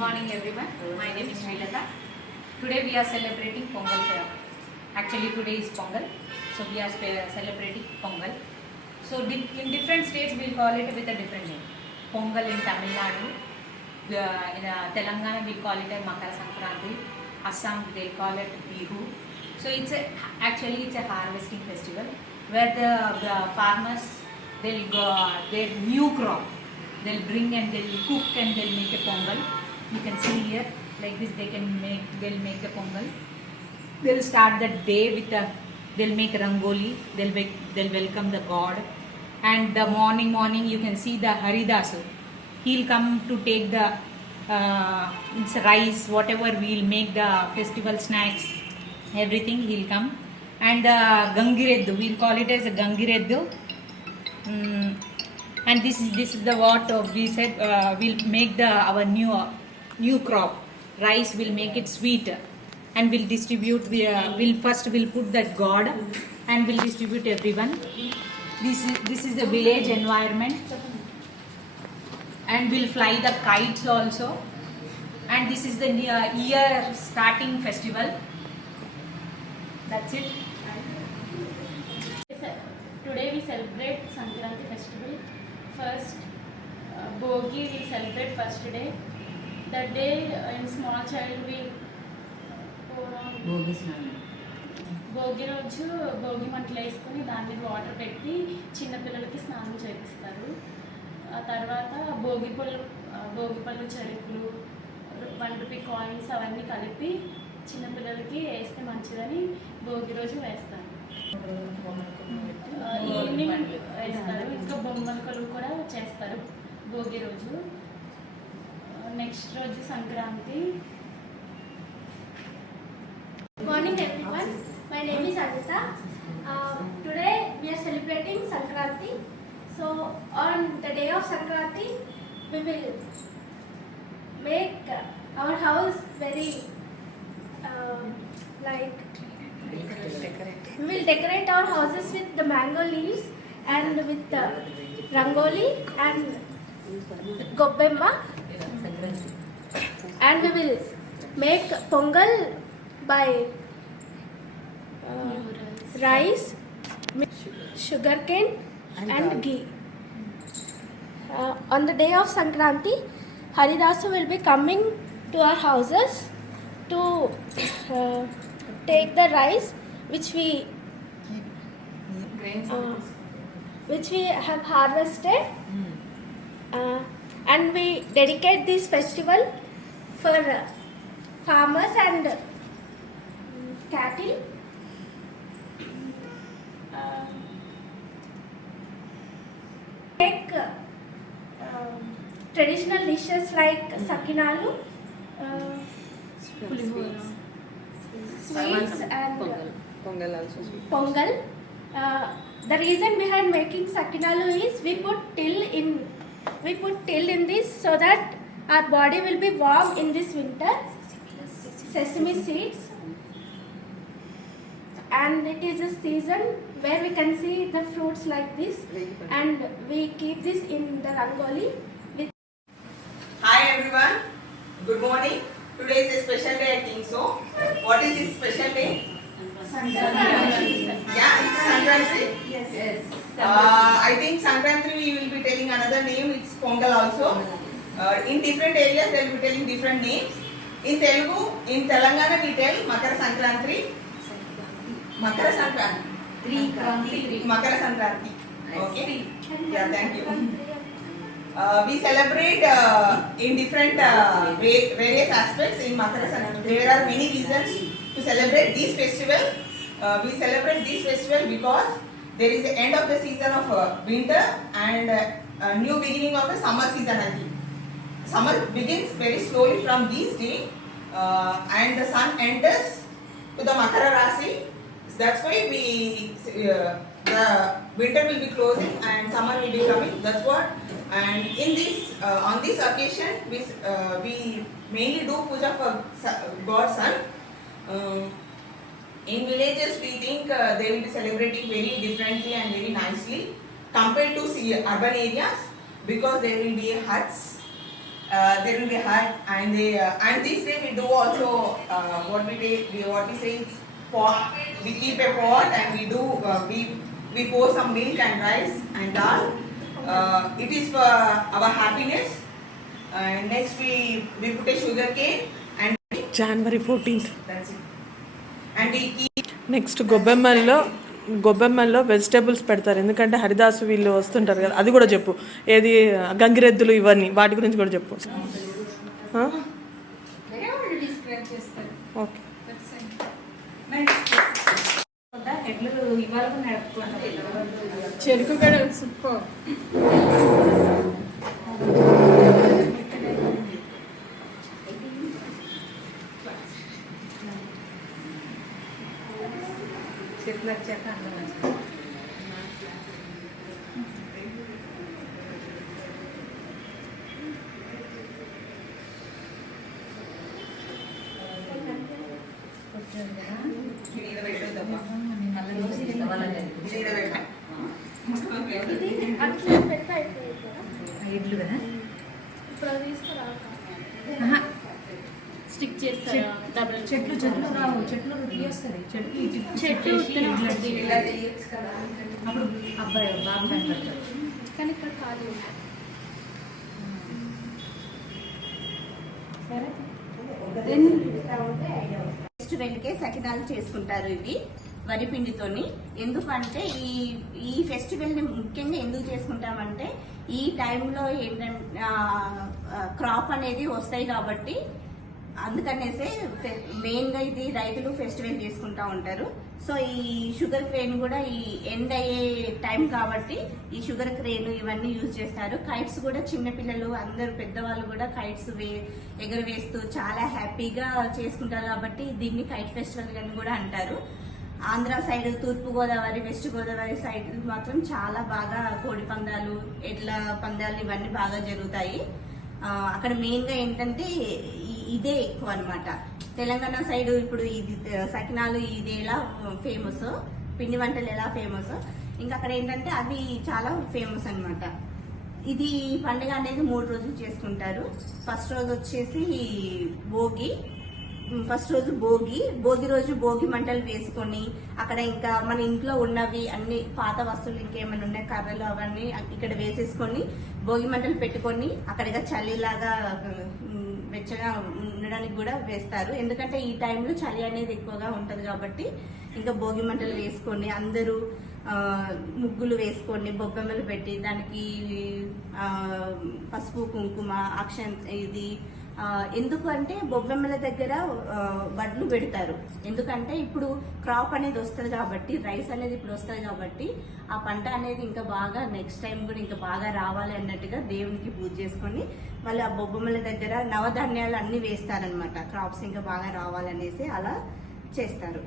morning everyone. My name is Srilata. Today we are celebrating Pongal. Actually today is Pongal. So we are celebrating Pongal. So in different states we will call it with a different name. Pongal in Tamil Nadu. In Telangana we call it a Makara Sankranti. Assam they call it Bihu. So actually it's a harvesting festival where the farmers they'll go their new crop. They'll bring and they'll cook and they'll make a pongal. You can see here like this they'll make the pongal. They'll start the day with they'll make rangoli. They'll welcome the god. And the morning you can see the Haridasu. He'll come to take the it's rice, whatever we'll make the festival snacks, everything he'll come. And the Gangireddu, we'll call it as a Gangireddu. And this is the what we said we'll make our new crop rice. Will make it sweet and we'll distribute. We'll put that god and we'll distribute everyone. This is the village environment, and we'll fly the kites also. And this is the year starting festival. That's it. Today we celebrate Sankranti festival. First, Bogi we celebrate first day. That day in small child we Bhogi రోజు భోగి మంటలు వేసుకొని దాని మీద వాటర్ పెట్టి చిన్నపిల్లలకి స్నానం చేపిస్తారు. ఆ తర్వాత భోగి పళ్ళు చెరుకులు 1 రూపీ కాయిన్స్ అవన్నీ కలిపి చిన్నపిల్లలకి వేస్తే మంచిదని భోగి రోజు వేస్తారు. ఈవినింగ్ వేస్తారు. ఇంకా బొమ్మల కొలువు కూడా చేస్తారు భోగి రోజు. నెక్స్ట్ రోజు Sankranti. Morning everyone, my name is Anita. Today we are celebrating Sankranti. So on the day of Sankranti we will make our house very we will decorate our houses with the mango leaves and with the rangoli and gobbemma, and we will make pongal by rice, sugarcane and ghee. On the day of Sankranti, Haridasu will be coming to our houses to take the rice which we have harvested, and we dedicate this festival for farmers and cattle. Make traditional dishes like sakinalu, sweets and Pongal also sweet. pongal. The reason behind making sakinalu is we put till in this so that our body will be warm in this winter. Sesame seeds, and it is a season where we can see the fruits like this, and we keep this in the rangoli. Hi everyone, good morning. Today is a special day, I think so. What is this special day? Sankranti. Yeah, it's Sankranti. Yes. I think Sankranti we will be telling another name. It's Pongal also. In different areas they will be telling different names. In Telugu, in Telangana we tell Makara Sankranti. Makara Sankranti. Makara Sankranti. Okay. Yeah, thank you. We celebrate in different various aspects in Makara Sankranti. There are many reasons to celebrate this festival. We celebrate this festival because there is the end of the season of winter and a new beginning of the summer season, I think. Summer begins very slowly from this day and the sun enters to the Makara Rasi. That's why the winter will be closing and summer will be coming. That's what. And in this on this occasion we mainly do puja for God Sun. In villages we think they will be celebrating very differently and very nicely compared to urban areas, because there will be huts there will be a hut, and and this day we do also what we say is pot. We keep a pot and we pour some milk and rice and dal. It is for our happiness. And next we put a sugar cane and January 14th. that's it. And we keep next గొబ్బెమ్మల్లో vegetables పెడతారు, ఎందుకంటే హరిదాసు వీళ్ళు వస్తుంటారు కదా, అది కూడా చెప్పు. ఏది గంగిరెద్దులు ఇవన్నీ వాటి గురించి కూడా చెప్పు. ఓకే. ఎడ్లు ఇవాళ నడుపుకుంటారు. చెరుకు కూడా సూపర్. చెట్లు వచ్చాక అందరం మీద పెట్టొద్దమ్మా. మీద పెట్ట. ఇది అట్లా పెడితే అయిపోయింది కదా. ఎడ్లు కదా. ఇప్పుడు అది తీసుకురా. స్టిక్ చేస్తారు డబుల్ చెట్లు రావు, చెట్లు వస్తుంది. చెట్టు విత్తనం వస్తుంది. ఇలా చేయొచ్చు కదా. అప్పుడు అబ్బాయి బాగా కనపడతారు. కానీ ఇక్కడ ఖాళీ ఉంది. ఫెస్టివల్కే సకినాలు చేసుకుంటారు. ఇవి వరి పిండితోని. ఎందుకంటే ఈ ఫెస్టివల్ని ముఖ్యంగా ఎందుకు చేసుకుంటామంటే ఈ టైంలో ఏంటంటే క్రాప్ అనేది వస్తాయి కాబట్టి అందుకనేసే మెయిన్గా ఇది రైతులు ఫెస్టివల్ చేసుకుంటా ఉంటారు. సో ఈ షుగర్ క్రేన్ కూడా ఈ ఎండ్ అయ్యే టైం కాబట్టి ఈ షుగర్ క్రేన్ ఇవన్నీ యూజ్ చేస్తారు. కైట్స్ కూడా చిన్నపిల్లలు అందరూ పెద్దవాళ్ళు కూడా కైట్స్ ఎగరవేస్తూ చాలా హ్యాపీగా చేసుకుంటారు కాబట్టి దీన్ని కైట్ ఫెస్టివల్ అని కూడా అంటారు. ఆంధ్ర సైడ్, తూర్పు గోదావరి, వెస్ట్ గోదావరి సైడ్ మాత్రం చాలా బాగా కోడి పందాలు, ఎడ్ల పందాలు ఇవన్నీ బాగా జరుగుతాయి. అక్కడ మెయిన్గా ఏంటంటే ఇదే ఎక్కువ అన్నమాట. తెలంగాణ సైడ్ ఇప్పుడు ఇది సకినాలు ఇది ఎలా ఫేమస్, పిండి వంటలు ఎలా ఫేమస్, ఇంకా అక్కడ ఏంటంటే అవి చాలా ఫేమస్ అన్నమాట. ఇది పండుగ అనేది 3 రోజులు చేసుకుంటారు. ఫస్ట్ రోజు వచ్చేసి భోగి. ఫస్ట్ రోజు భోగి రోజు భోగి మంటలు వేసుకొని అక్కడ ఇంకా మన ఇంట్లో ఉన్నవి అన్ని పాత వస్తువులు ఇంకేమైనా ఉన్నాయి కర్రలు అవన్నీ ఇక్కడ వేసేసుకొని భోగి మంటలు పెట్టుకొని అక్కడగా చలిలాగా వెచ్చగా ఉండడానికి కూడా వేస్తారు. ఎందుకంటే ఈ టైంలో చలి అనేది ఎక్కువగా ఉంటది కాబట్టి ఇంకా భోగి మంటలు వేసుకొని అందరూ ముగ్గులు వేసుకొని బొబ్బెమ్మలు పెట్టి దానికి పసుపు కుంకుమ ఇది ఎందుకు అంటే బొబ్బెమ్మల దగ్గర వడ్లు పెడతారు. ఎందుకంటే ఇప్పుడు క్రాప్ అనేది వస్తుంది కాబట్టి, రైస్ అనేది ఇప్పుడు వస్తుంది కాబట్టి ఆ పంట అనేది ఇంకా బాగా నెక్స్ట్ టైం కూడా ఇంకా బాగా రావాలి అన్నట్టుగా దేవునికి పూజ చేసుకొని వాళ్ళు ఆ బొబ్బెమ్మల దగ్గర నవధాన్యాలు అన్ని వేస్తారనమాట. క్రాప్స్ ఇంకా బాగా రావాలనేసి అలా చేస్తారు.